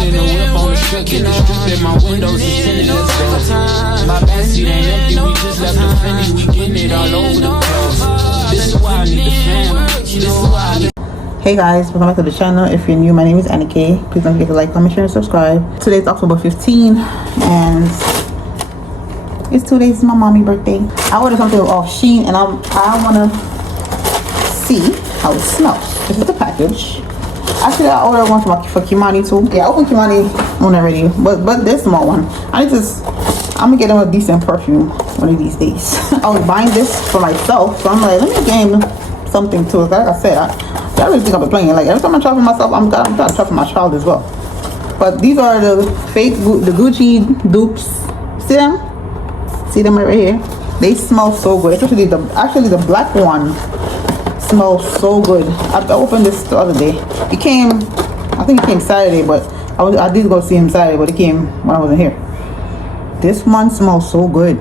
in the whip on the strip, get the strip in my windows is tinted, let's go. My backseat ain't empty, we just left the Fendi, we getting it all over the place. This is why I need the fam, this is why I need. Hey guys, welcome back to the channel. If you're new, my name is Anna K. Please don't forget to like, comment, share, and subscribe. Today's October 15 and it's 2 days to my mommy birthday. I ordered something off Shein and I want to see how it smells. This is the package. Actually, I ordered one for Kimani too. Yeah, I opened Kimani one already, but this small one. I'm gonna get him a decent perfume one of these days. I was buying this for myself, so I'm like, let me get him something too. Like I said, I really think I've been playing it. Like every time I try for myself, I'm trying to try for my child as well. But these are the the Gucci dupes. See them? See them right here? They smell so good. Especially the black one smells so good. I opened this the other day. It came, I think it came Saturday, but I did go see him Saturday, but it came when I wasn't here. This one smells so good.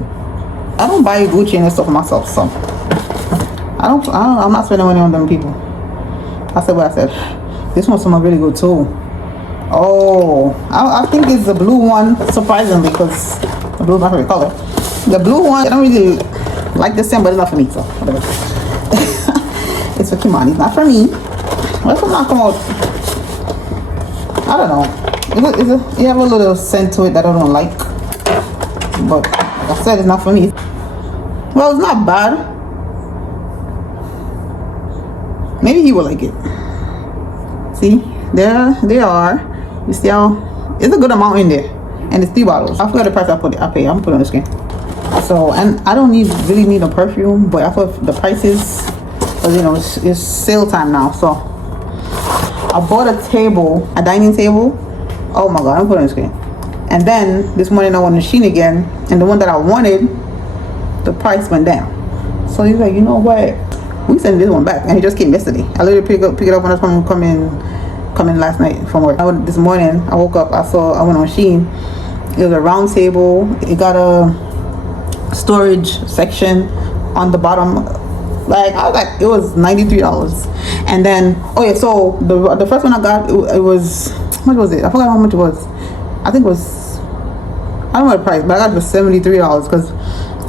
I don't buy Gucci and stuff for myself, so I'm not spending money on them people. I said what I said. This one smells really good too. Oh, I think it's the blue one, surprisingly, because the blue is my favorite color. The blue one, I don't really like this scent, but it's not for me, so whatever. It's for Kimani, it's not for me. What's it not come out? I don't know. You have a little scent to it that I don't like, but like I said, it's not for me. Well, it's not bad. Maybe he will like it. See, there they are. You see how it's a good amount in there, and it's 3 bottles. I forgot the price I pay. I'm putting on the screen. So, and I don't really need a perfume, but I thought the prices, because you know it's sale time now. So I bought a dining table. Oh my god, I'm putting on the screen. And then this morning I went to Shein again, and the one that I wanted, the price went down. So he's like, you know what? We sent this one back, and he just came yesterday. I literally pick it up when I was coming last night from work. This morning I woke up, I went on Shein. It was a round table. It got a storage section on the bottom. Like I was like, it was $93. And then so the first one I got, it was, how much was it? I forgot how much it was. I think it was, I don't know the price, but I got it for $73 because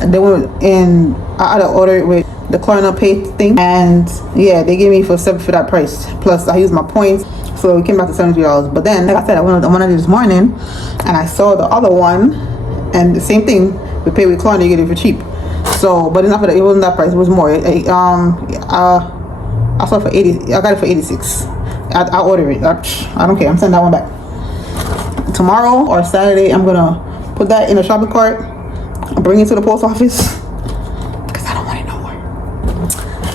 they went in. I had to order it with the Klarna Pay thing, and yeah, they gave me for that price. Plus I used my points, so it came back to $73. But then, like I said, I went on it this morning, and I saw the other one, and the same thing. We pay with Klarna, you get it for cheap. So, but it's not for that. It wasn't that price. It was more. I saw it for 80. I got it for 86. I ordered it. I don't care. I'm sending that one back. Tomorrow or Saturday, I'm gonna put that in a shopping cart, bring it to the post office.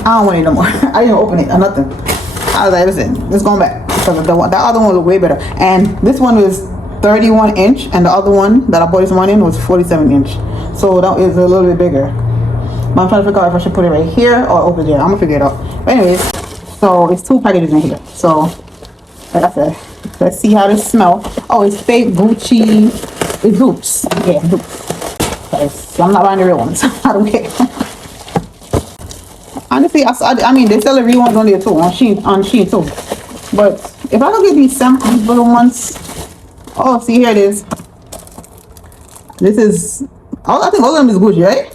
I don't want it no more. I didn't open it or nothing. I was like, listen, it's going back. Because the other one looked way better. And this one was 31 inch, and the other one that I bought this morning was 47 inch. So that is a little bit bigger. But I'm trying to figure out if I should put it right here or over there. I'm going to figure it out. But anyways, so it's 2 packages in here. So, like I said, let's see how this smells. Oh, it's fake Gucci. It's dupes. Yeah, dupes. So I'm not buying the real ones. I don't care. Honestly, I mean, they sell the real ones on there too, on Shein too. But if I could get these little ones, oh, see, here it is. This is, I think all of them is Gucci, right?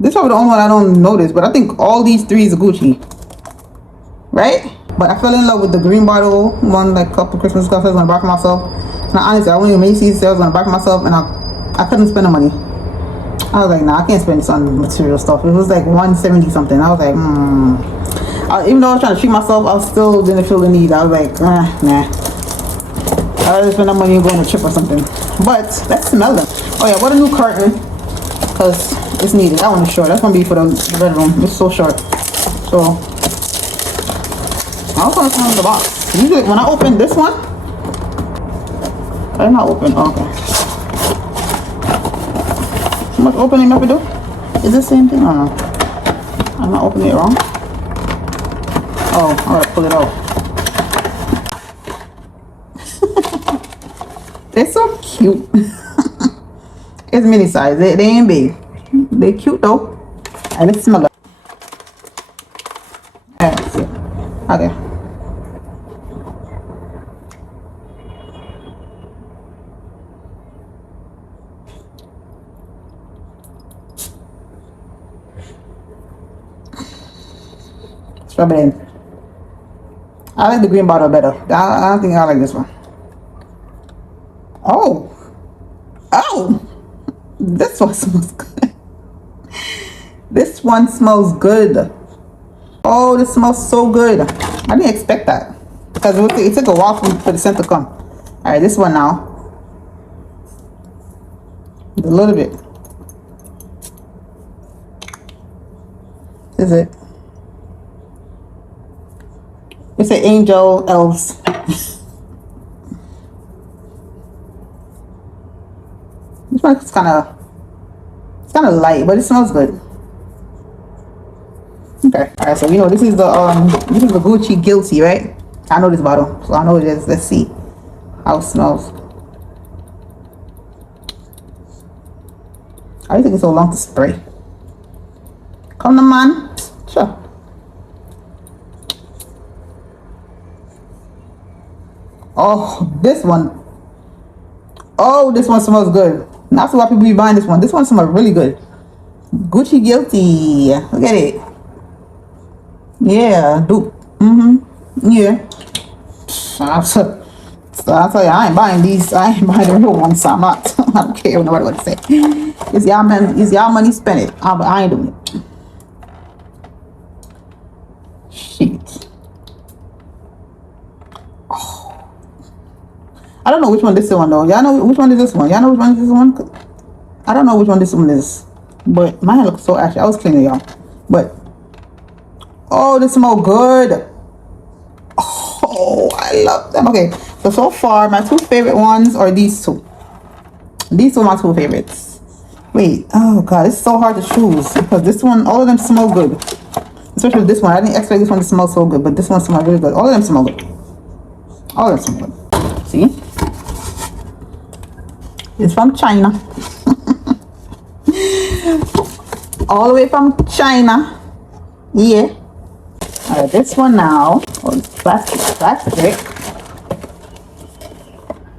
This is probably the only one I don't notice, but I think all these 3 is Gucci, right? But I fell in love with the green bottle one, like a couple Christmas stuff I was gonna buy for myself. Now, honestly, I went to Macy's, so I was gonna buy for myself, and I couldn't spend the money. I was like, nah, I can't spend this on material stuff. It was like $170 something. I was like, even though I was trying to treat myself, I still didn't feel the need. I was like, nah. I'd rather spend that money and go on a trip or something. But let's smell them. Oh yeah, what a new curtain, because it's needed. That one is short. That's gonna be for the bedroom. It's so short. So I was gonna smell the box. Usually when I open this one, I did not open. Oh, okay. How much opening you have to do? Is this the same thing or no? I'm not opening it wrong. Oh, alright, pull it out. They're so cute. It's mini size. They ain't big. They cute though. And let's smell it. Alright, see. Okay. Rub it in. I like the green bottle better. I don't think I like this one. Oh. Oh. This one smells good. This one smells good. Oh, this smells so good. I didn't expect that. Because it took a while for the scent to come. Alright, this one now. A little bit. This is it. It's an Angel Elves. This one's kind of light, but it smells good. Okay, all right. So this is the Gucci Guilty, right? I know this bottle, so I know it is. Let's see how it smells. Why do you take it so long to spray? Come on, man. Sure. Oh, this one. Oh, this one smells good. Not so why people be buying this one. This one smells really good. Gucci Guilty. Look at it. Yeah, dupe. Yeah. So I'll tell you, I ain't buying these. I ain't buying the real ones. So I'm not. I don't care what nobody what to say. It's y'all money, spend it. I ain't doing it. Shit. Oh. I don't know which one this one though. Y'all know which one is this one? Y'all know which one is this one? I don't know which one this one is. But my hand looks so ashy. I was cleaning y'all. But oh, this smells good. Oh, I love them. Okay, so far my two favorite ones are these two. These two are my two favorites. Wait, oh god, it's so hard to choose because this one, all of them smell good. Especially this one. I didn't expect this one to smell so good, but this one smells really good. All of them smell good. All of them smell good. See? It's from China. All the way from China. Yeah. Alright, this one now. Oh, it's plastic.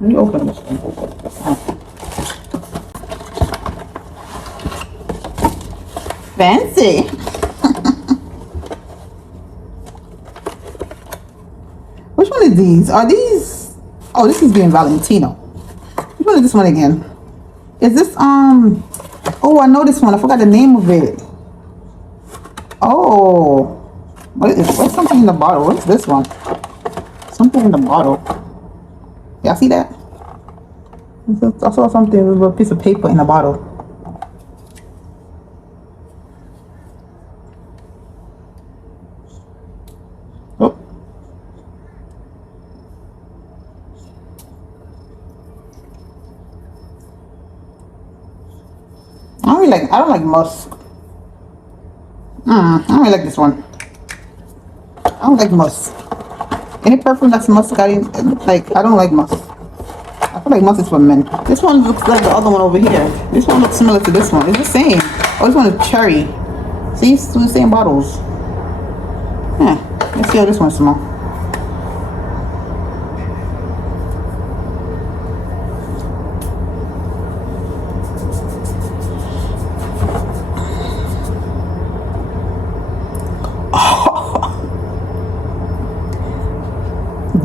Let me open this one. Fancy. Which one is these? Are these? Oh, this is being Valentino. Which one is this one again? Is this oh, I know this one. I forgot the name of it. Oh, what's something in the bottle? What's this one? Something in the bottle. Y'all see that? I saw something with a piece of paper in a bottle. Oh. I don't like musk. I don't really like this one. I don't like musk. Any perfume that's musk, I don't like musk. I feel like musk is for men. This one looks like the other one over here. This one looks similar to this one. It's the same. Oh, this one is cherry. See, it's the same bottles. Yeah. Let's see how this one smells.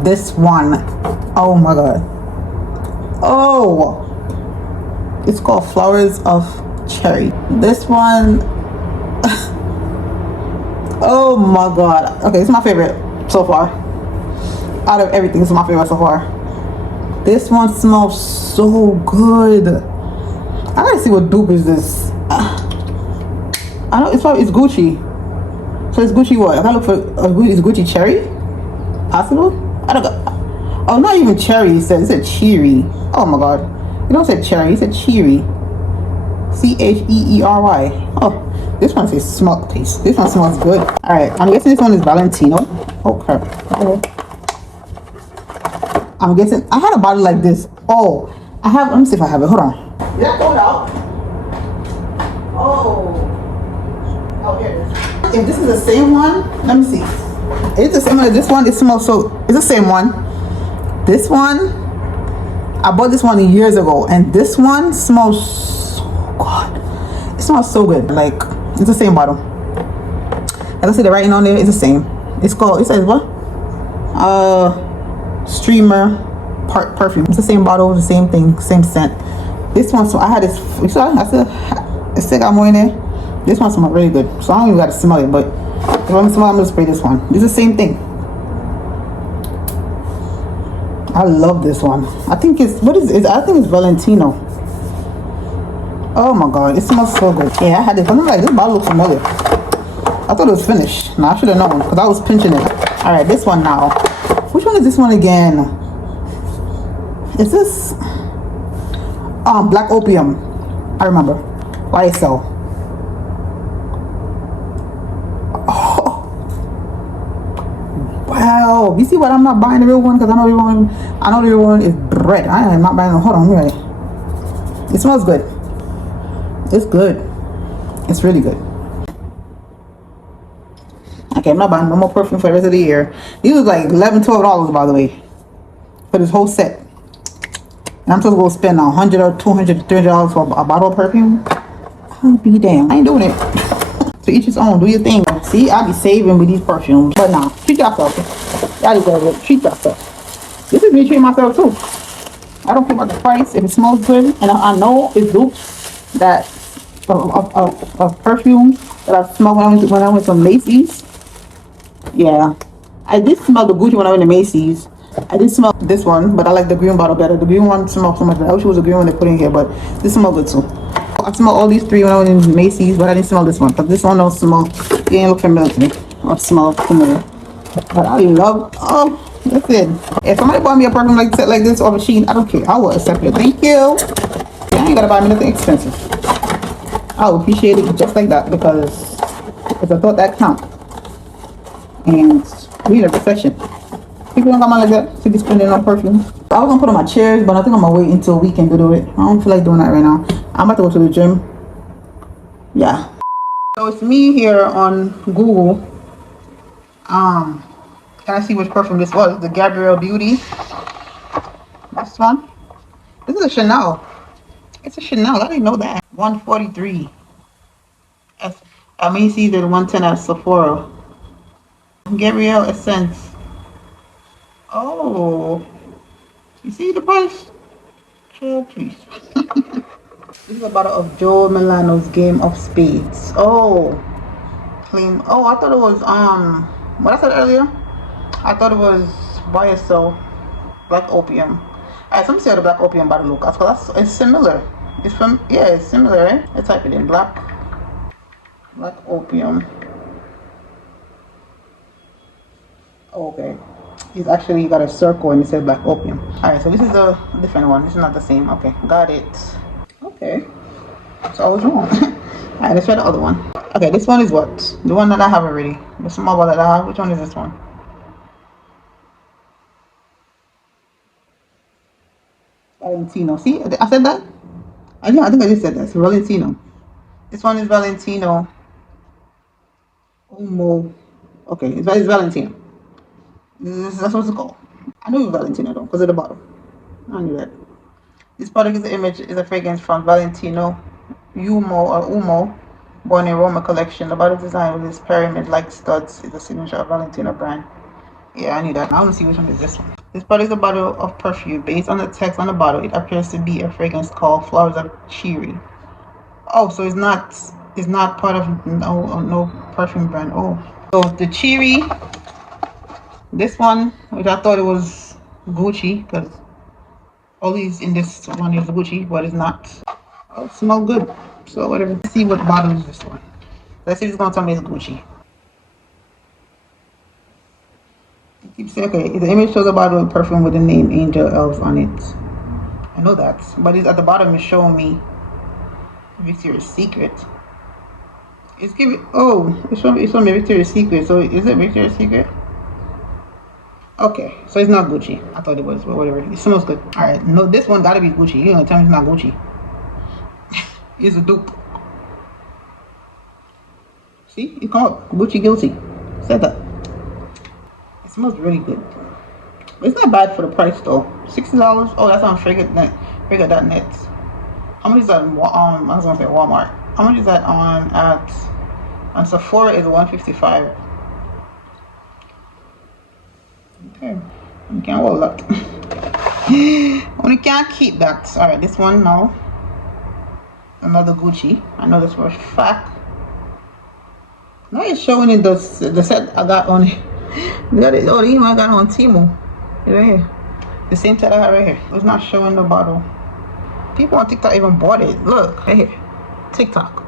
This one, oh my god, oh, it's called Flowers of Cherry. This one, oh my god. Okay, it's my favorite so far. Out of everything, it's my favorite so far. This one smells so good. I gotta see what dupe is this. I know it's Gucci. So it's Gucci what? I gotta look for is Gucci Cherry? Possible? I don't go. Oh, not even cherry. It said cheery. Oh my god. You don't say cherry. It said cheery. CHEERY. Oh, this one says smoke taste. This one smells good. All right, I'm guessing this one is Valentino. Oh crap. Okay. I'm guessing I had a bottle like this. Oh, I have. Let me see if I have it. Hold on. Did I throw it out? Oh, here it is. If this is the same one, let me see. It's the same as this one. It smells so. It's the same one. This one, I bought this one years ago, and this one smells so good. It smells so good. Like it's the same bottle. As I see the writing on there, it's the same. It's called, it says what? Streamer perfume. It's the same bottle, the same thing, same scent. This one, so I had this, you saw, I still got more in there. This one smells really good, so I don't even gotta smell it, but if I'm smell, I'm gonna spray this one. It's the same thing. I love this one. I think it's, what is it? I think it's Valentino. Oh my god, it smells so good. Yeah, I had this one. I'm like, this bottle looks familiar. I thought it was finished. No, I should have known because I was pinching it. All right, this one now. Which one is this one again? Is this Black Opium? I remember. YSL. Oh. Wow. You see what? I'm not buying the real one because I know the real one is bread. I am not buying the, hold on, right. It smells good. It's good. It's really good. Okay, I'm not buying no more perfume for the rest of the year. These was like $11, $12, by the way, for this whole set. And I'm supposed to go spend $100 or $200, $300 for a bottle of perfume. I'll be damn. I ain't doing it. So each his own. Do your thing. See, I be saving with these perfumes. But nah, treat yourself. Y'all deserve it. Treat yourself. This is me treating myself too. I don't care about the price. If it smells good, and I know it's dupes that of perfume that I smelled when I went to Macy's. Yeah, I did smell the Gucci when I went to Macy's. I did smell this one, but I like the green bottle better. The green one smells so much better. I wish it was the green one they put in here, but this smells good too. I smelled all these three when I went in Macy's, but I didn't smell this one because this one don't smell. It ain't look familiar to me or smell familiar. But I love. Oh, that's it. If somebody bought me a perfume like this or a Shein, I don't care. I will accept it. Thank you. You ain't gotta buy me nothing expensive. I will appreciate it just like that because it's a thought that count. And we in a recession. People don't got money like that to be spending on perfume. I was gonna put on my chairs, but I think I'm gonna wait until we can do it. I don't feel like doing that right now. I'm about to go to the gym. Yeah. So it's me here on Google. Can I see which perfume this was? The Gabrielle Beauty. This one. This is a Chanel. It's a Chanel. I didn't know that. 143. At Macy's and 110 at Sephora. Gabrielle Essence. Oh, you see the price? Sure, please. This is a bottle of Joe Milano's Game of Spades. Oh, clean. Oh, I thought it was what I said earlier. I thought it was YSL Black Opium. Alright, so let me see how the Black Opium bottle look. That's it's similar. It's from it's similar, right? Let's type it in. Black Opium. Okay, it's actually got a circle and it says Black Opium. Alright, so this is a different one. This is not the same. Okay, got it. Okay, so I was wrong. Alright, let's try the other one. Okay, this one is what? The one that I have already. The small one that I have. Which one is this one? Valentino. See, I said that? I think I just said that. It's Valentino. This one is Valentino. Umo. Okay, it's Valentino. That's what it's called. I knew it was Valentino though, because of the bottle. I knew that. This product is a fragrance from Valentino Umo, born in Roma collection. The bottle design with its pyramid-like studs is a signature of Valentino brand. Yeah, I knew that. I want to see which one is this one. This product is a bottle of perfume. Based on the text on the bottle, it appears to be a fragrance called Flowers of Cherry. Oh, so it's not part of no perfume brand. Oh, so the Cherry. This one, which I thought it was Gucci, because all these in this one is Gucci, but it's not. Oh, it smells good. So whatever. Let's see what bottle is this one. Let's see if it's gonna tell me it's Gucci. It keeps saying, okay, the image shows a bottle of perfume with the name Angel Elves on it. I know that, but it's at the bottom is showing me Victoria's Secret. It's giving. Oh, it's showing me Victoria's Secret. So is it Victoria's Secret? Okay, so it's not Gucci. I thought it was, but whatever. It smells good. Alright, no, this one gotta be Gucci. You know, tell me it's not Gucci. It's a dupe. See? You come up. Gucci guilty. Said that. It smells really good. But it's not bad for the price though. $60. Oh, that's on Fragrant.net. How much is that on, I was gonna say Walmart. How much is that on Sephora is $155. Okay. You can't hold that. Only can't keep that. Alright, this one now. Another Gucci. I know this for a fact. Now it's showing in the set I got on it. Got it. Oh, the email I got on Temu. Right here. The same set I have right here. It's not showing the bottle. People on TikTok even bought it. Look, right here. TikTok.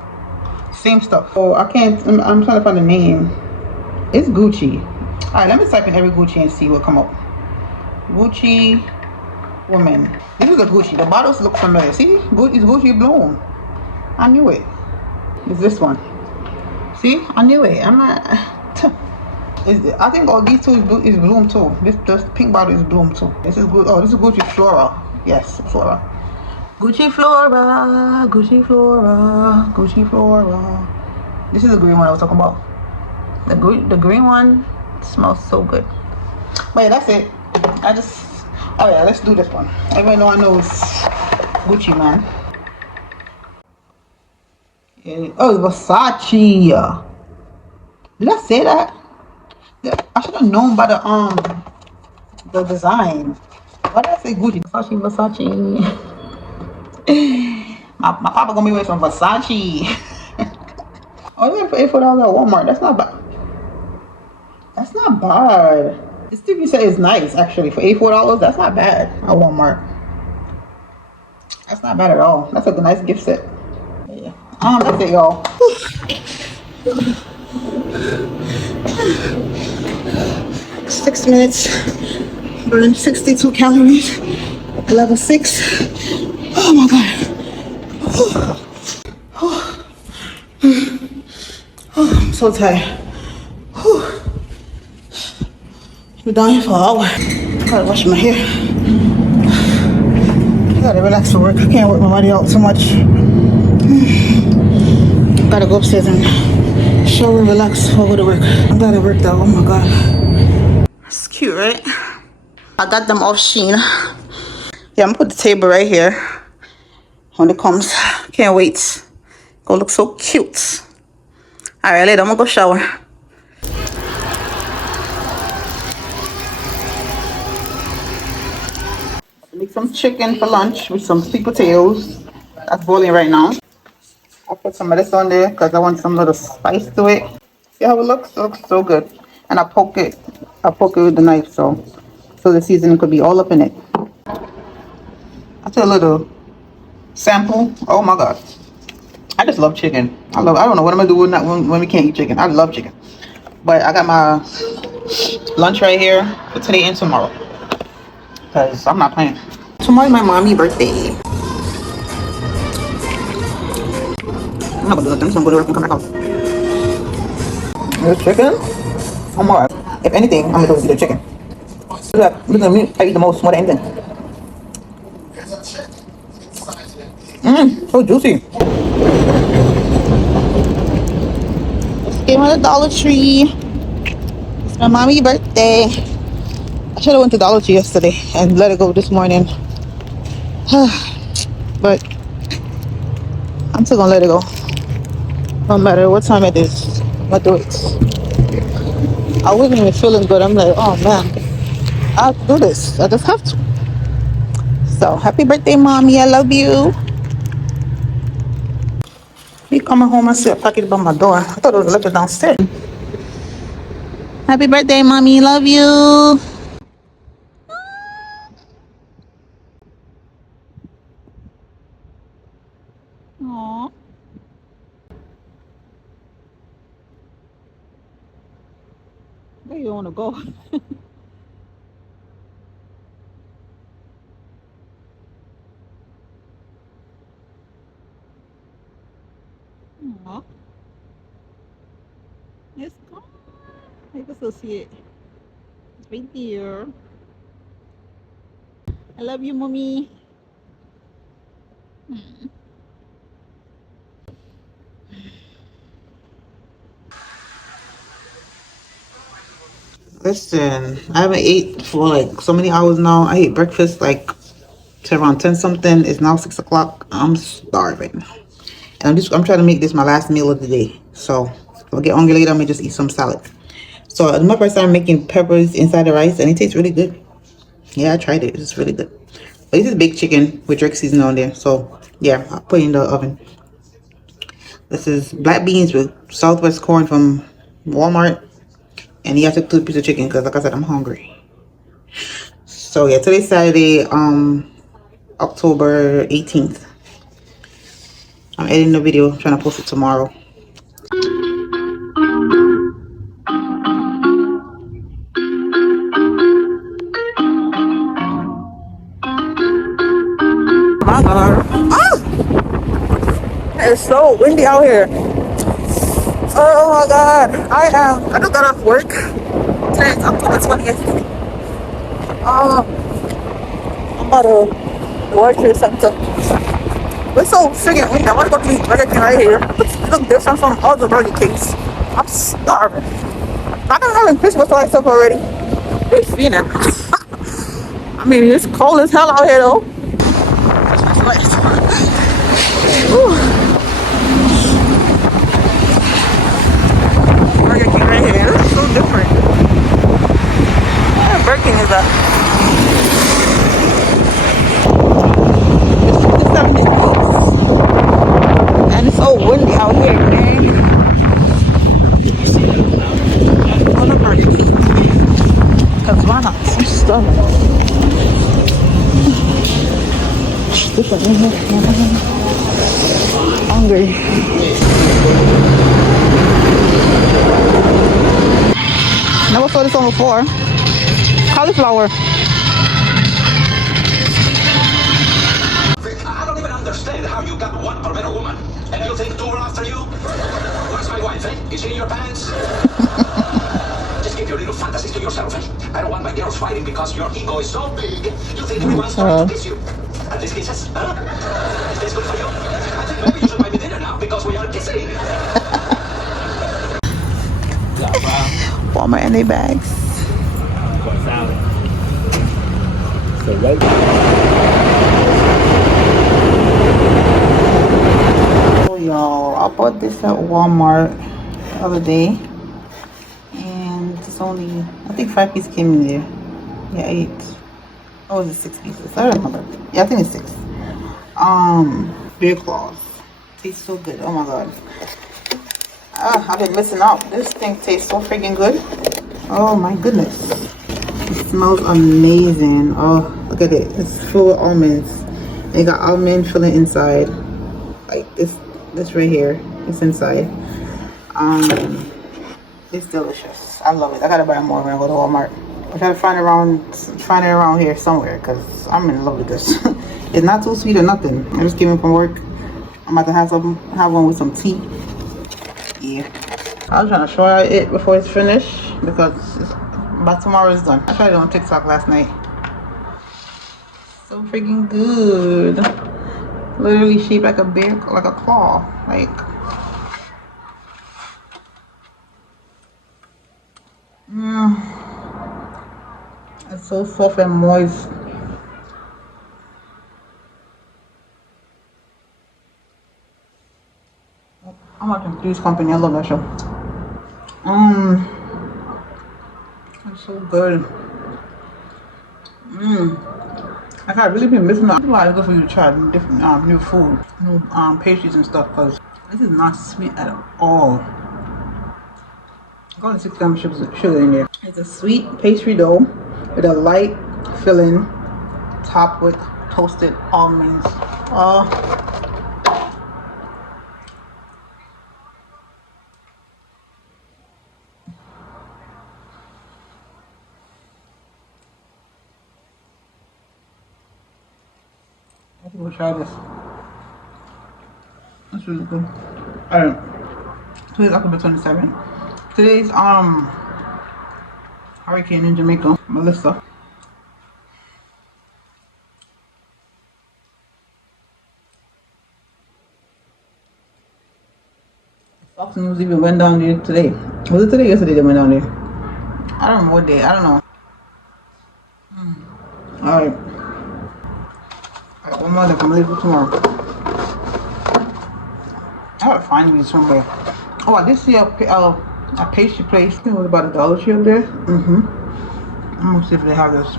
Same stuff. Oh, I can't. I'm trying to find the name. It's Gucci. Alright, let me type in every Gucci and see what come up. Gucci woman. This is a Gucci. The bottles look familiar. See? It's Gucci Bloom. I knew it. It's this one. See? I knew it. I'm not. I think all these two is Bloom too. This pink bottle is Bloom too. This is good. Oh, this is Gucci Flora. Yes, Flora. Gucci Flora. Gucci Flora. Gucci Flora. This is the green one I was talking about. The green one smells so good. But yeah, that's it. Oh yeah, let's do this one. Everyone knows Gucci, man. Yeah. Oh, Versace. Did I say that? I should have known by the design. Why did I say Gucci? Versace. my papa gonna be wearing some Versace. Oh, you got for $8 at Walmart. That's not bad. That's not bad. This TV set is nice, actually. For $84, that's not bad at Walmart. That's not bad at all. That's a nice gift set. Yeah. That's it, y'all. 6 minutes. Burning 62 calories. Level 6. Oh my god. I'm so tired. Been down here for an hour. Gotta wash my hair. Gotta relax for work. I can't work my body out too much. Gotta go upstairs and shower, relax before I go to work. I'm glad I worked out. Oh my god. It's cute, right? I got them off Shein. Yeah, I'm gonna put the table right here when it comes. Can't wait. Gonna look so cute. Alright, later I'm gonna go shower. Make some chicken for lunch with some sweet potatoes. That's boiling right now. I'll put some of this on there because I want some little spice to it. See how it looks? It looks so good. And I poke it with the knife so the seasoning could be all up in it. I'll take a little sample. Oh my god. I just love chicken. I don't know what I'm gonna do when we can't eat chicken. I love chicken. But I got my lunch right here for today and tomorrow. Because I'm not playing. Tomorrow's my mommy's birthday. I'm not gonna do nothing. I'm just gonna go to work and come back out. This chicken? Oh my god. If anything, I'm gonna do is eat the chicken. Look at me. I eat the most more than anything. So juicy. Just came out of Dollar Tree. It's my mommy's birthday. I should have went to Dollar Tree yesterday and let it go this morning. But I'm still gonna let it go. No matter what time it is, I'm gonna do it. I wasn't even feeling good. I'm like, oh man, I have to do this. I just have to. So happy birthday, mommy. I love you. He coming home and see a package by my door. I thought it was left downstairs. Happy birthday, mommy. Love you. Aww. Where you want to go? Aww. It's gone. I can still see it. It's right there. I love you, mommy. Listen, I haven't ate for like so many hours now. I ate breakfast like to around 10 something. It's now 6 o'clock. I'm starving. And I'm trying to make this my last meal of the day. So if I get hungry later, I'm gonna just eat some salad. So my first time making peppers inside the rice, and it tastes really good. Yeah, I tried it. It's really good. But this is baked chicken with jerk seasoning on there. So yeah, I'll put it in the oven. This is black beans with Southwest corn from Walmart. And yeah, I took 2 pieces of chicken because like I said, I'm hungry. So yeah, today's Saturday, October 18th. I'm editing the video, trying to post it tomorrow. My God. It's so windy out here. Oh my God. I just got off work. Today is October 20th. I'm about to work here something. It's so freaking windy. I want to go to this Burger King right here. It looks different from all the Burger Kings. I'm starving. I don't have Christmas lights up already. It's feeling. I mean, it's cold as hell out here though. Christmas lights. Burger King right here. It's so different. What Burger King is that? It's 57 degrees. And it's so windy out here, man. On the Burger King. Because why not? I'm stunning. It's different in here. Hungry. Never saw this one before. Cauliflower. I don't even understand how you got one per better woman. And you think two are after you? Where's my wife, eh? Is she in your pants? Just keep your little fantasies to yourself, eh? I don't want my girls fighting because your ego is so big. You think everyone's going to kiss you. And these kisses, huh? Is this good for you? I think maybe you should buy me dinner now because we are kissing. Walmart and their bags. So right. So y'all, I bought this at Walmart the other day, and it's only, I think 5 pieces came in there. Yeah, 8. Oh, is it 6 pieces? I don't remember. Yeah, I think it's 6. Bear claws. Tastes so good. Oh my God. I've been missing out. This thing tastes so freaking good. Oh my goodness. It smells amazing. Oh, look at it. It's full of almonds. They got almond filling inside. Like this right here. It's inside. It's delicious. I love it. I gotta buy more when I go to Walmart. I try to find it around here somewhere because I'm in love with this. It's not too sweet or nothing. I just came in from work. I'm about to have one with some tea. Yeah. I was trying to show it before it's finished because by tomorrow it's done. I tried it on TikTok last night. So freaking good. Literally shaped like a bear, like a claw. Like. It's so soft and moist. I'm watching Three's Company. I love that show. It's so good. I've really been missing out. That's why it's good for you to try different new food, new pastries and stuff. Cause this is not sweet at all. I got 6 grams of sugar in there. It's a sweet pastry dough with a light filling, topped with toasted almonds. I think we'll try this. That's really good. Alright. Today's October 27th. Today's hurricane in Jamaica, Melissa. Fox News even went down there today. Was it today or yesterday they went down there? I don't know what day. I don't know. Alright. One more left. I'm leaving for tomorrow. I gotta find me somewhere. Oh, I did see a A pastry place. I think it was about $1 up there. I'm gonna see if they have this.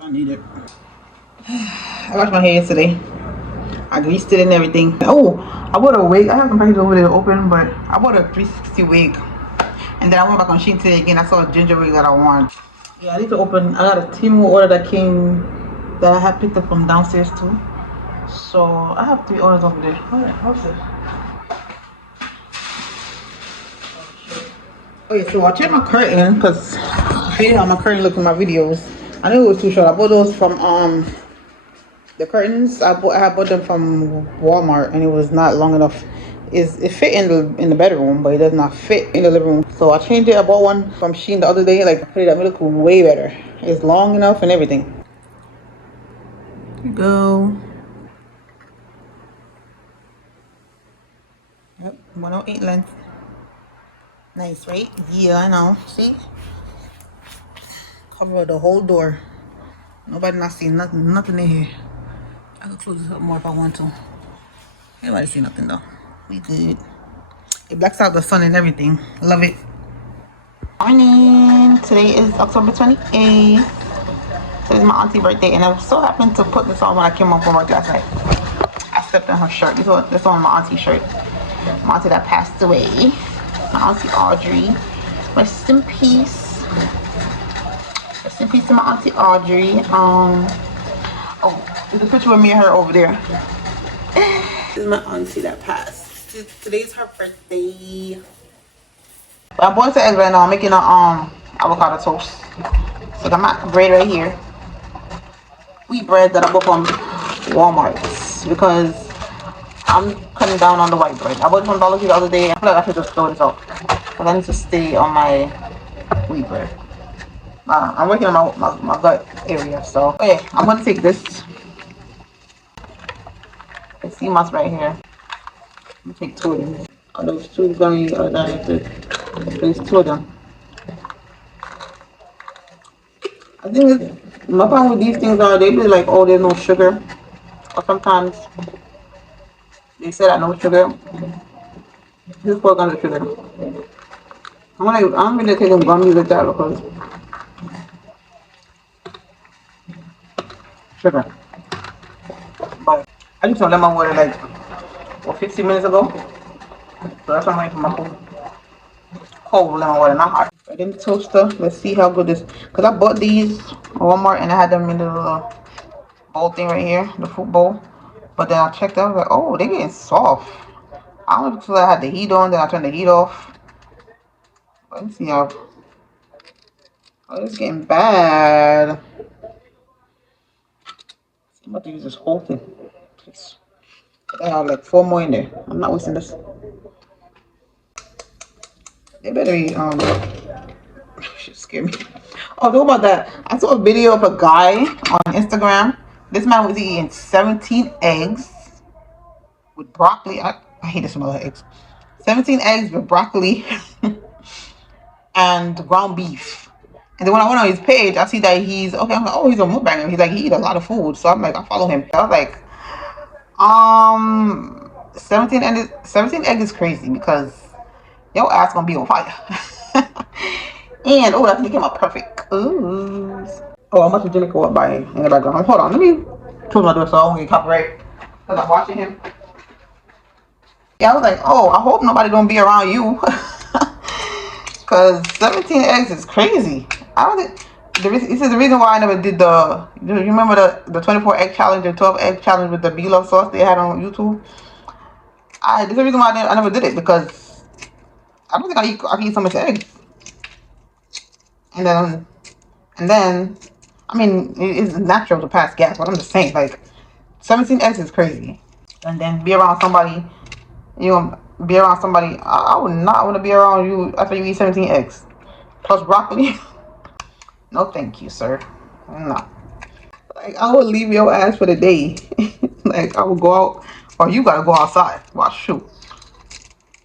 I need it. I washed my hair yesterday. I greased it and everything. Oh, I bought a wig. I have some packages over there open, but I bought a 360 wig. And then I went back on Shein today again. I saw a ginger wig that I want. Yeah, I need to open. I got a Temu order that came, that I had picked up from downstairs too. So I have 3 orders over there. What's this? Okay, so I checked my curtain because I hated how my curtain looked in my videos. I knew it was too short. I bought those from the curtains. I had bought them from Walmart and it was not long enough. It fit in the bedroom, but it does not fit in the living room. So I changed it. I bought one from Shein the other day. Like I put it up, it look way better. It's long enough and everything. Here you go. Yep, 108 length. Nice, right? Yeah, I know. See? Cover the whole door. Nobody not see nothing in here. I could close this up more if I want to. Nobody see nothing though. We good. It blacks out the sun and everything. Love it. Morning. Today is October 28th. Today's my auntie's birthday, and I so happened to put this on when I came home from work last night. I stepped in her shirt. This on my auntie's shirt. My auntie that passed away. My auntie Audrey. Rest in peace. Rest in peace to my auntie Audrey. Oh, there's a picture of me and her over there. This is my auntie that passed. Today's her birthday. I'm boiling some eggs right now. I'm making a avocado toast. So I got my bread right here. Wheat bread that I bought from Walmart because I'm cutting down on the white bread. I bought it from Dollar Tree the other day. I feel like I should just throw this out because I need to stay on my wheat bread. I'm working on my gut area. So okay, I'm gonna take this. The sea moss right here. I'm gonna take 2 of these. Are those 2 going to there's 2 of them. I think my problem with these things are they be like, oh, there's no sugar. Or sometimes they say that no sugar. This 4 grams of sugar. I'm gonna take them gummies with that because sugar. But I just some lemon water like 15 minutes ago. So that's why I'm waiting for my cold lemon water, not hot. Right in the toaster. Let's see how good this. Because I bought these at Walmart and I had them in the bowl thing right here, the fruit bowl. But then I checked out, I was like, oh, they're getting soft. I don't know because I had the heat on, then I turned the heat off. Let me see how. Oh, it's getting bad. I'm about to use this whole thing. I have like 4 more in there. I'm not wasting this. They better be, shit scared me. Oh, talk about that. I saw a video of a guy on Instagram. This man was eating 17 eggs with broccoli. I hate the smell of eggs. 17 eggs with broccoli and ground beef. And then when I went on his page, I see that he's okay. I'm like, oh, he's a mukbanger. He's like, he eat a lot of food. So I'm like, I follow him. I was like, 17 eggs is crazy because your ass gonna be on fire. And oh, that's making my perfect. Ooh. Oh, I'm about to drink what by in the background. Hold on, let me close my door so I won't get copyright. Cause I'm watching him. Yeah, I was like, oh, I hope nobody gonna be around you. Cause 17 eggs is crazy. I don't think this is the reason why I never did the. You remember the 24 egg challenge, the 12 egg challenge with the B-Love sauce they had on YouTube? This is the reason why I never did it because I don't think I can eat so much eggs. And then, I mean, it's natural to pass gas, but I'm just saying, like, 17 eggs is crazy. And then be around somebody, I would not want to be around you after you eat 17 eggs. Plus broccoli. No, thank you, sir. No. Like, I would leave your ass for the day. Like, I would go out, or you gotta go outside. Well, shoot.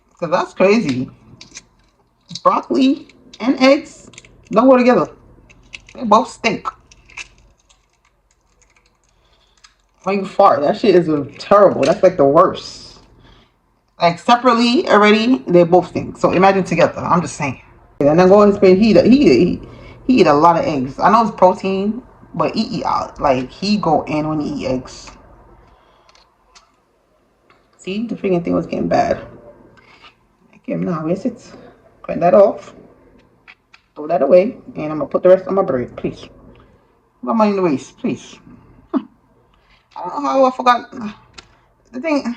Because that's crazy. Broccoli and eggs don't go together. They both stink. When you fart, that shit is terrible. That's like the worst. Like separately already, they both stink. So imagine together. I'm just saying. And then go in Spain, he eat a lot of eggs. I know it's protein, but he eat out. Like he go in when he eat eggs. See, the freaking thing was getting bad. Okay, now where's it? Clean that off. Throw that away, and I'm gonna put the rest on my bread, please. Put money in the waste, please. I don't know how I forgot the thing.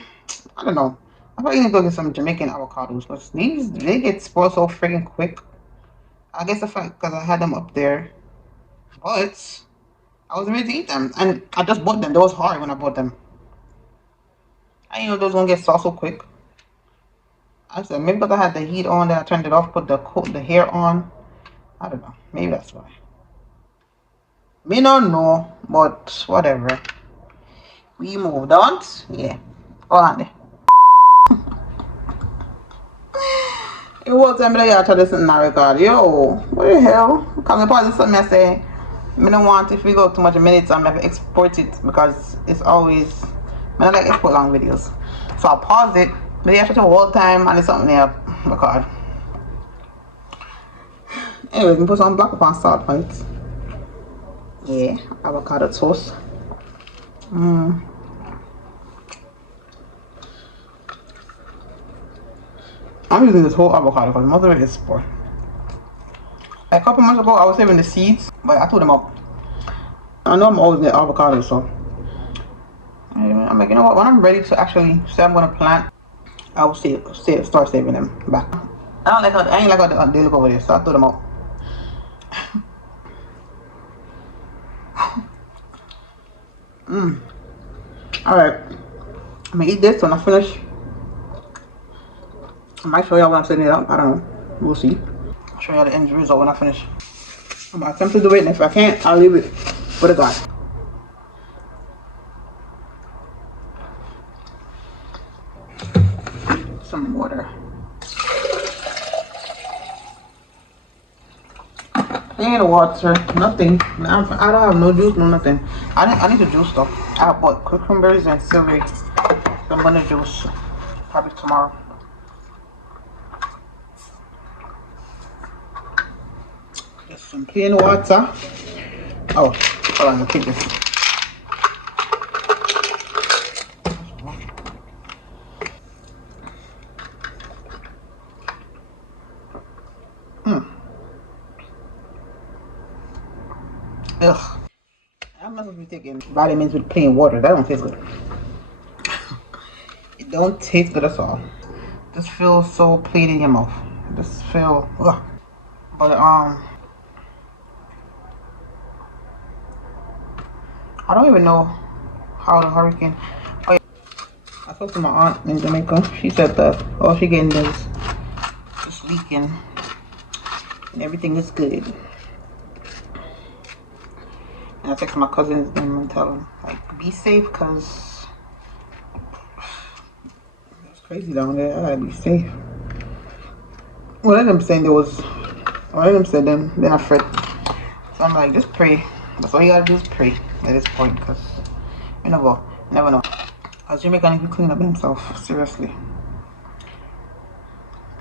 I don't know. I probably need to go get some Jamaican avocados because they get spoiled so freaking quick. I guess the fact because I had them up there, but I wasn't ready to eat them, and I just bought them. They was hard when I bought them. I didn't know those gonna get soft so quick. I said maybe because I had the heat on, that I turned it off, put the hair on. I don't know. Maybe that's why. Me don't know, but whatever. We moved on. Yeah. Hold on there. It was time that you try this in my record. Yo, what the hell? Come pause this something I say. I don't want if we go too much minutes, I'm gonna export it because it's always I don't like export long videos. So I'll pause it, but you have to take all the time and it's something there record. Anyways, we put some black pepper and salt on it. Yeah, avocado toast. I'm using this whole avocado because most of it is spoiled. A couple months ago, I was saving the seeds, but I threw them out. I know I'm always getting avocado, so I'm like, you know what? When I'm ready to actually say I'm gonna plant, I will start saving them back. I ain't like how they look over there, so I threw them out. Alright, I'm gonna eat this when I finish. I might show y'all when I'm setting it up. I don't know. We'll see. I'll show y'all the end result when I finish. I'm gonna attempt to do it, and if I can't, I'll leave it for the guy. Some water. Ain't water, nothing. I don't have no juice, no nothing. I need to juice stuff. I bought cucumbers and celery. So I'm gonna juice probably tomorrow. Just some plain water. Oh, hold on, I'll keep this. Ugh. I'm not supposed to be taking vitamins with plain water. That don't taste good. It don't taste good at all. Just feels so plain in your mouth. Just feel ugh. But I don't even know how the hurricane. Oh, yeah. I talked to my aunt in Jamaica. She said that all she getting is just leaking and everything is good. And I text my cousins and tell them, like, be safe, because it's crazy down there. I gotta be safe. One of them saying one of them said they're not afraid. So I'm like, just pray. That's all you gotta do is pray at this point, because you never know. Because Jamaica needs to clean up himself, seriously.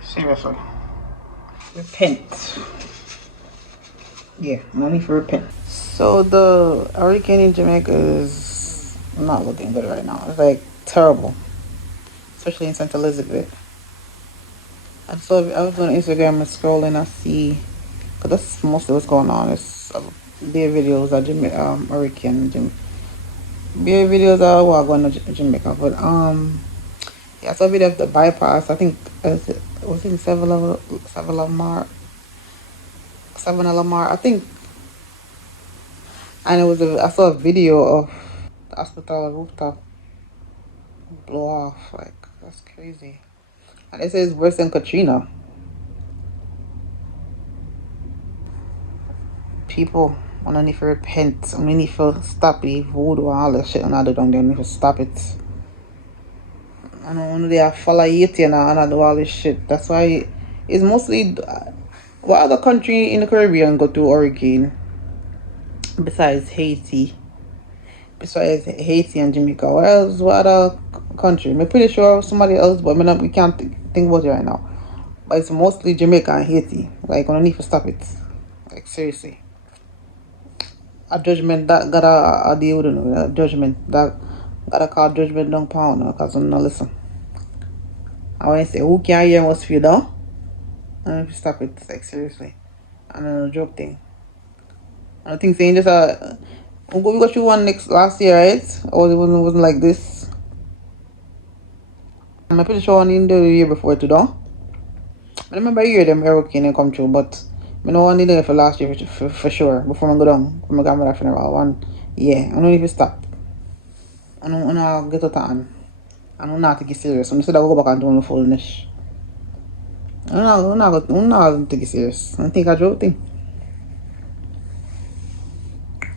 Seriously. Repent. Yeah, no need for repent. So the hurricane in Jamaica is not looking good right now. It's like terrible, especially in St. Elizabeth. I was on Instagram and scrolling. I see, cause that's mostly what's going on. It's their videos of hurricane. Their videos are what going to Jamaica, but yeah, I saw a video of the bypass. I think was it Seven Lamar, I think. And I saw a video of the hospital rooftop blow off. Like, that's crazy. And it says worse than Katrina. People, I don't need to repent. I need to stop it. Voodoo and all that shit and all that down there. I need to stop it. I don't know they are follow it and I do all this shit. That's why it's mostly what other country in the Caribbean go through hurricane besides Haiti and Jamaica. What other country. I'm pretty sure somebody else, but we can't think about it right now. But it's mostly Jamaica and Haiti. Like, we don't need to stop it. Like, seriously. A judgment that gotta deal with it. A judgment that gotta call judgment down pound because I'm not listen. I want to say, who can hear must feel down? And if you stop it, like, seriously. And then a joke thing. I think saying just we got you one last year, right? Or it wasn't like this. I'm pretty sure one in the year before too, though. I remember a year them hurricane come through, but I know one in there for last year for sure. Before I go down for my grandmother funeral, one yeah. I don't know if you stop. I don't get out of I don't not take it serious. I'm still go back and do my fullness. I'm not take it serious. I think I joke thing.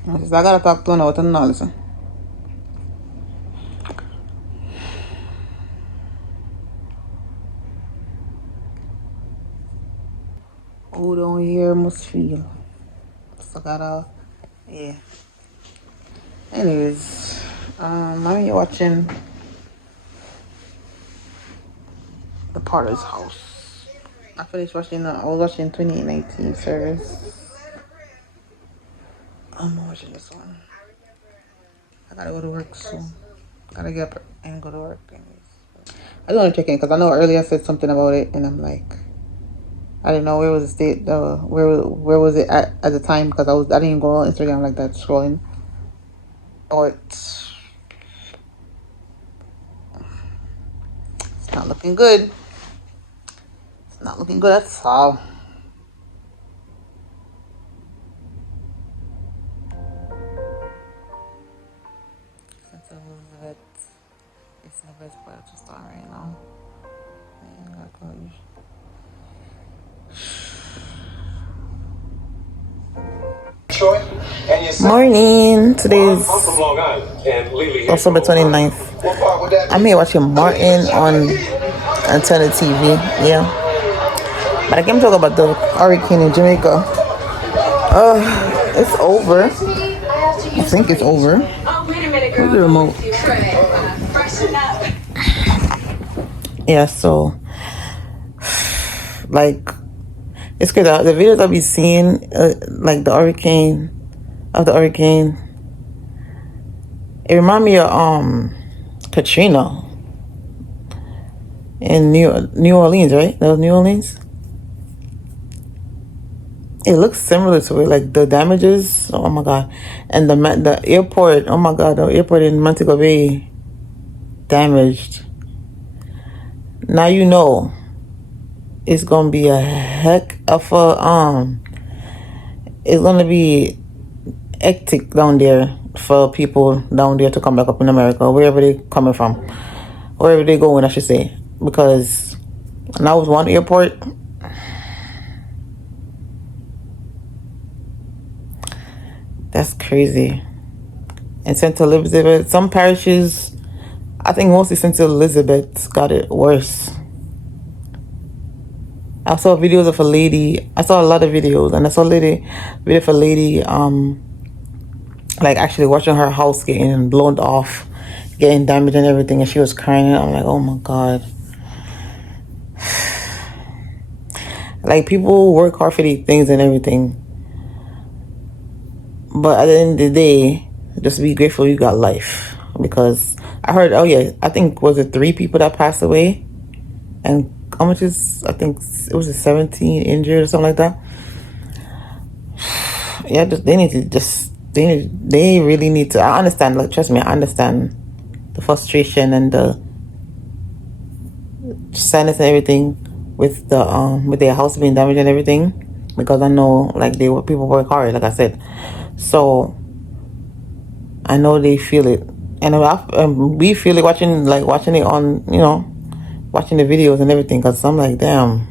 I gotta talk to her now, but I'm not listen. Who don't hear must feel. So gotta, yeah. Anyways, I'm watching The Potter's House. I finished watching. I was watching 2019 series. I'm watching this one. I gotta go to work soon. Gotta get up and go to work. Anyways. I don't want to check in because I know earlier I said something about it, and I'm like, I didn't know where was the state. Where was it at the time? Because I didn't go on Instagram like that scrolling. But it's not looking good. It's not looking good at all. It's the best part to start right now. Morning. Today is October 29th. I'm here watching Martin on Antenna TV. Yeah. But I came to talk about the hurricane in Jamaica. It's over. I think it's over. Where's the remote? Yeah, so like it's good. The videos I'll be seeing, like the hurricane, it reminds me of Katrina in New Orleans, right? That was New Orleans. It looks similar to it, like the damages. Oh my god, and the airport. Oh my god, the airport in Montego Bay damaged. Now you know it's gonna be a heck of a it's gonna be hectic down there for people down there to come back up in America, wherever they coming from, wherever they going, I should say, because now was one airport. That's crazy. And St. Elizabeth, some parishes, I think mostly St. Elizabeth got it worse. I saw videos of a lady. I saw a lot of videos, and I saw video of a lady, like actually watching her house getting blown off, getting damaged and everything, and she was crying. And I'm like, oh my god. Like, people work hard for these things and everything, but at the end of the day, just be grateful you got life. Because I heard, oh yeah, I think was it 3 people that passed away, and how much is, I think it was 17 injured or something like that. Yeah, they really need to. I understand, like, trust me, I understand the frustration and the sadness and everything with their house being damaged and everything, because I know, like, people work hard, like I said, so I know they feel it, and we feel it watching it on, watching the videos and everything, because I'm like, damn.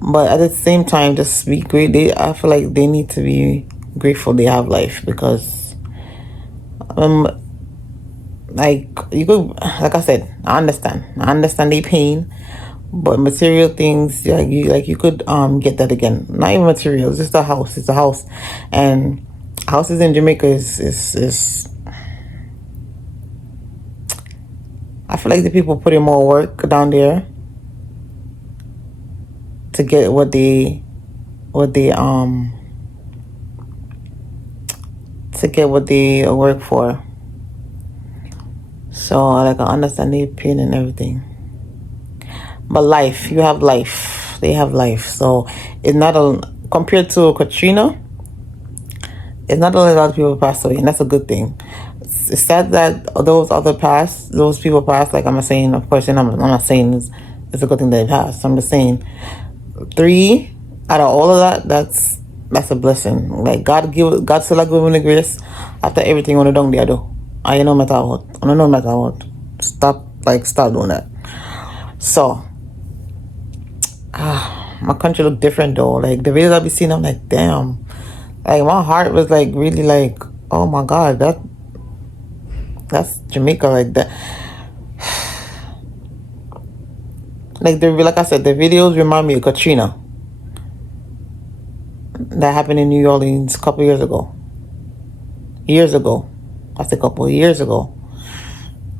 But at the same time, just be great. I feel like they need to be grateful they have life, because like, you could, like I said, I understand their pain, but material things, you could get that again. Not even material, it's just a house. It's a house, and houses in Jamaica is I feel like the people put in more work down there to get what they work for. So like I understand the pain and everything. But life, you have life. They have life. So it's not compared to Katrina, it's not only a lot of people passed away, and that's a good thing. It's sad that those people passed. Like I'm not saying, of course, and I'm not saying it's a good thing they passed. I'm just saying 3 out of all of that, that's a blessing. Like God still like giving the grace after everything on the down there do. I no matter what. Stop doing that. So my country look different though. Like the videos I be seeing, I'm like, damn. Like my heart was like really like, oh my God, that's Jamaica like that. Like I said, the videos remind me of Katrina. That happened in New Orleans a couple years ago. That's a couple of years ago.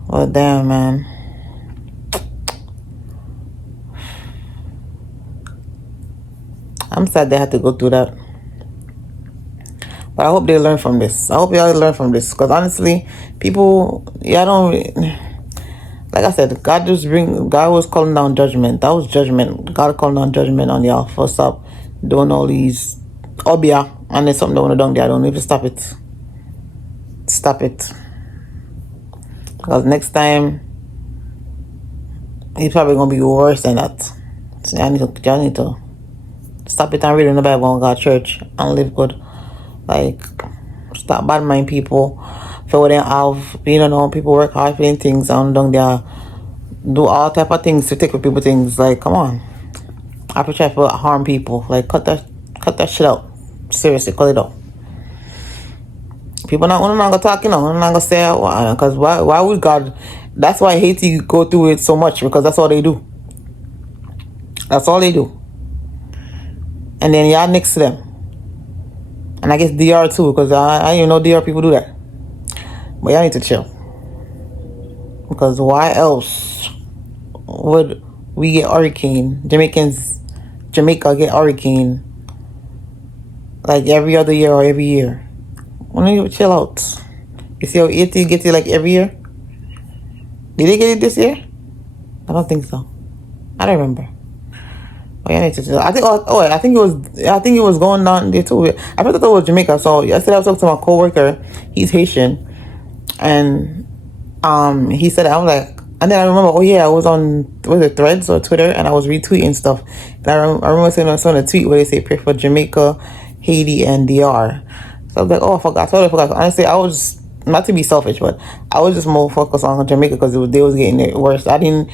Well, damn, man. I'm sad they had to go through that. But I hope they learn from this. I hope y'all learn from this. Because honestly, people, like I said, God was calling down judgment. That was judgment. God calling down judgment on y'all for stop doing all these obia. And there's something they want to do there. I don't need to stop it. Stop it. Because next time, it's probably going to be worse than that. So y'all need to stop it and read in the Bible and go to church and live good. Like, stop bad mind people for what they have. People work hard for things and down there do all type of things to take with people things. Like, come on. I try to harm people. Like, cut that shit out. Seriously, cut it out. People not gonna talk, not gonna say why, because why would God? That's why Haiti go through it so much, because that's all they do. That's all they do. And then y'all next to them. And I guess DR too, because I even know DR people do that. But y'all need to chill. Because why else would we get hurricane? Jamaica get hurricane like every other year or every year. Why don't you chill out? You see how Haiti gets it like every year? Did they get it this year? I don't think so. I don't remember. Oh, yeah, I think it was going down there too. I thought it was Jamaica. So yesterday I was talking to my coworker. He's Haitian, and he said, I was like, and then I remember, I was on Threads or Twitter, and I was retweeting stuff. And I remember seeing a tweet where they say pray for Jamaica, Haiti, and DR. So I was like, oh, I totally forgot. Honestly, I was not to be selfish, but I was just more focused on Jamaica because they was getting it worse. I didn't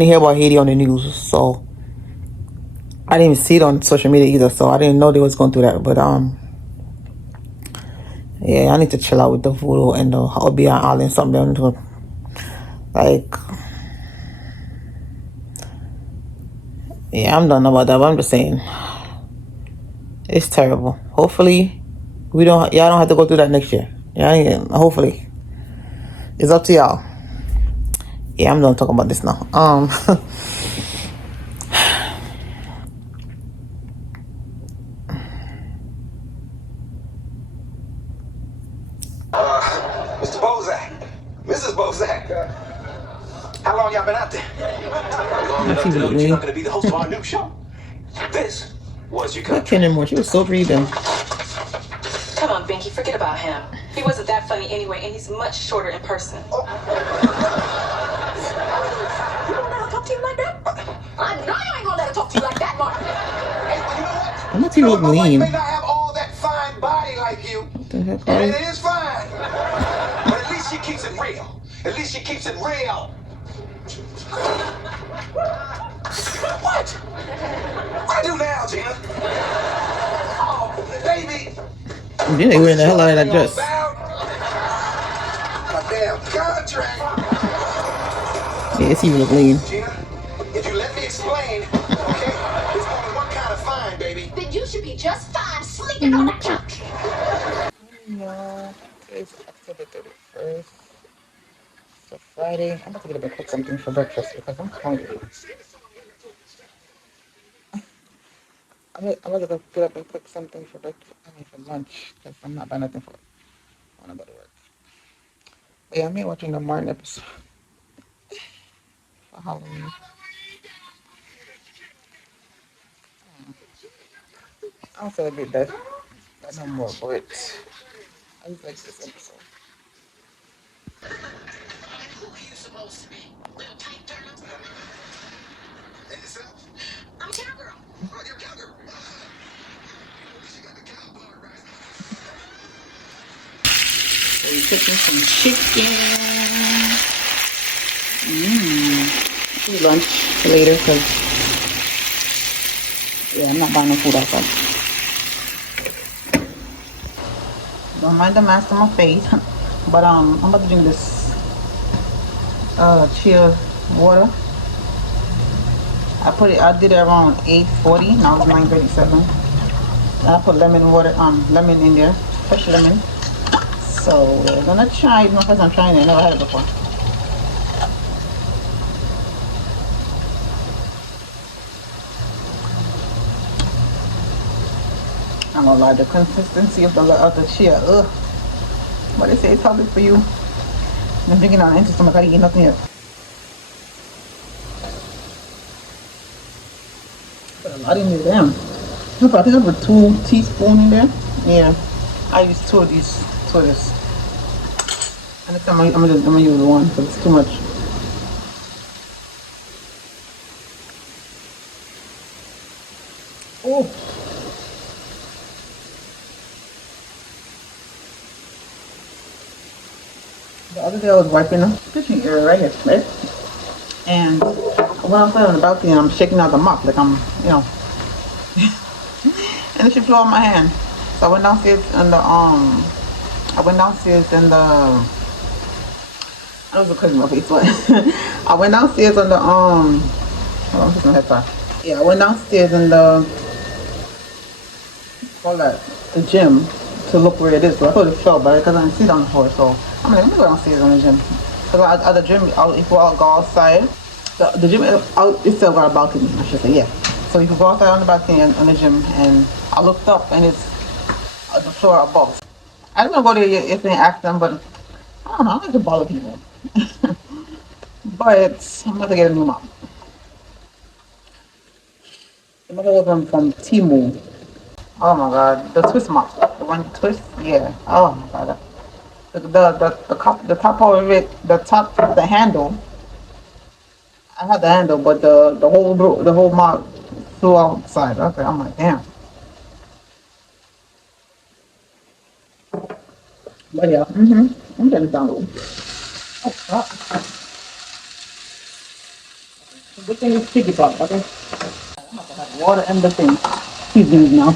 hear about Haiti on the news, so I didn't even see it on social media either. So I didn't know they was going through that. But yeah, I need to chill out with the voodoo and the hobby and all and something. Like, yeah, I'm done about that. But I'm just saying, it's terrible. Hopefully, y'all don't have to go through that next year. Yeah, hopefully. It's up to y'all. Yeah, I'm done talking about this now. Mr. Bozak, Mrs. Bozak, how long y'all been out there? Long enough to know that you're not going to be the host of our new show. This was your country. Not kidding anymore. She was so pretty then. Come on, Binky, forget about him. He wasn't that funny anyway, and he's much shorter in person. You don't know how to talk to you like that? I know you ain't gonna let her talk to you like that, Mark. Hey, you know what? I'm not too my lean. wife may not have all that fine body like you. What the heck, And it is fine. But at least she keeps it real. At least she keeps it real. What? What do now, Gina? Oh, baby. You ain't wearing the hell out of that dress. My damn contract. Yeah, it's even look lean. Gina, if you let me explain, okay? There's only one kind of fine, baby. Then you should be just fine sleeping on the couch. No, it's October 31st. a Friday. I'm about to get up and cook something for breakfast because I'm hungry. I'm about to get up and cook something for breakfast. I mean, for lunch because I'm not buying nothing for when I'm about to work. But yeah, I'm here watching the Martin episode for Halloween. I don't celebrate that no more, but I just like this episode. Who are you supposed to be? Little tight turtle? And yourself? I'm a cowgirl. Oh, you're a cowgirl. At least you got the cow part right. So we're cooking some chicken. Do lunch later because yeah, I'm not buying no food outside. Don't mind the mask on my face, but I'm about to drink this chia water. I did it around 8:40. Now it's 9:37. I put lemon in there, fresh lemon. So we're gonna try it. My first time trying it. I never had it before. I'm gonna lie, the consistency of the chia, ugh. But they say it's healthy for you. I'm drinking on empty stomach. I didn't eat nothing yet. I didn't need them. I think I put 2 teaspoons in there. Yeah, I use 2 of these. 2 of this. And next time I'm gonna use 1 because it's too much. Oh. The other day I was wiping the kitchen area right here, right? And when I was on the balcony, I'm shaking out the mop like I'm, and it should flew on my hand. So I went downstairs and I went downstairs and I was cutting my face, but I went downstairs and hold on, put my headset. Yeah, I went downstairs and the gym to look where it is. So I thought it fell, but because I didn't see it on the floor, so I'm like, let me go downstairs in the gym. Because at the gym, if you all go outside, the gym it's still got a balcony, I should say, yeah. So you can go outside on the balcony on the gym, and I looked up and it's the floor above. I didn't want to go there if they ask them, but I don't know, I like to bother people. But I'm about to get a new mop. The mother was from Temu. Oh my god, the twist mop. The one twist, yeah. Oh my god. The top part of it, the handle. I had the handle, but the whole mop flew outside. Okay, I'm like, damn. But yeah, I'm getting it down a little. Oh, God. Good thing it's sticky pot, okay? I'm about to have water and the thing. Seasonings now.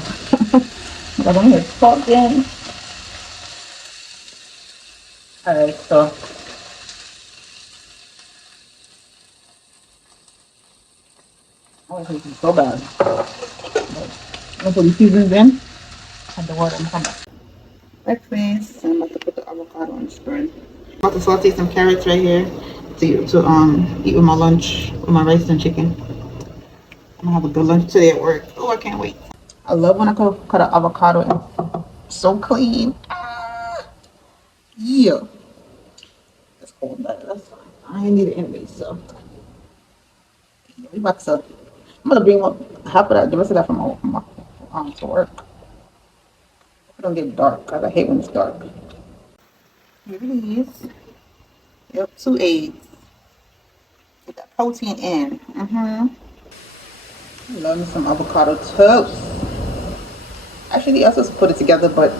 Because I'm here talking. Alright, so. Oh, it's making so bad. I'm gonna put the seasonings in. Add the water and come back. Breakfast. I'm about to put the avocado on the spoon. I'm about to saute some carrots right here to eat with my lunch, with my rice and chicken. I'm gonna have a good lunch today at work. Oh, I can't wait. I love when I cut an avocado in. So clean. Yeah. That's cold, but that's fine. I ain't need it anyway, so. Yeah, we about to. I'm gonna bring half of that, the rest of that from my to work. It don't get dark, cause I hate when it's dark. Here it is. Yep, 2 eggs. Get that protein in. I love me some avocado toast. Actually, I was supposed to put it together, but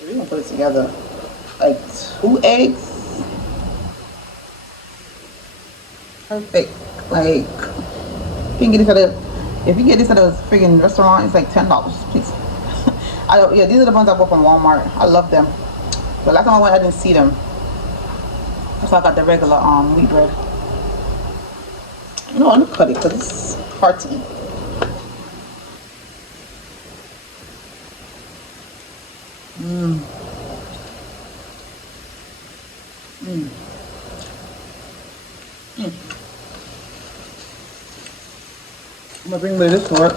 we're gonna put it together. Like 2 eggs. Perfect. Like, if you get this at a freaking restaurant, it's like $10, please. Yeah, these are the ones I bought from Walmart. I love them. But last time I went, I didn't see them. So I got the regular wheat bread. No, I'm gonna cut it because it's hard to eat. I'm gonna bring me this to work.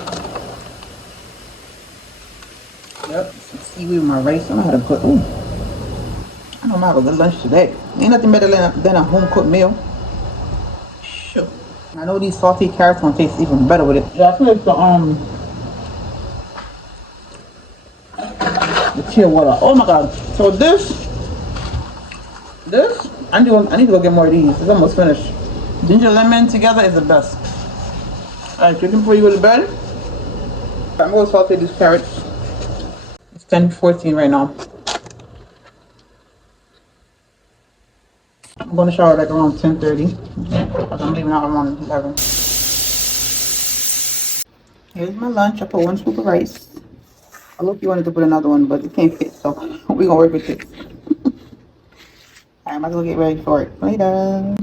Yep, some seaweed with my rice. I don't know how to cook. Ooh. I don't know how to get lunch today. Ain't nothing better than a home cooked meal. Sure. I know these salty carrots gonna taste even better with it. Yeah, I finished the chia water. Oh my god. So this I need to go get more of these. It's almost finished. Ginger lemon together is the best. Alright, chicken before you go to bed. I'm gonna saute these carrots. It's 10:14 right now. I'm gonna shower like around 10:30. Because I'm leaving out around 11. Here's my lunch. I put 1 scoop of rice. I look, you wanted to put another one, but it can't fit, so we're gonna work with it. Alright, I'm about to go get ready for it. Later.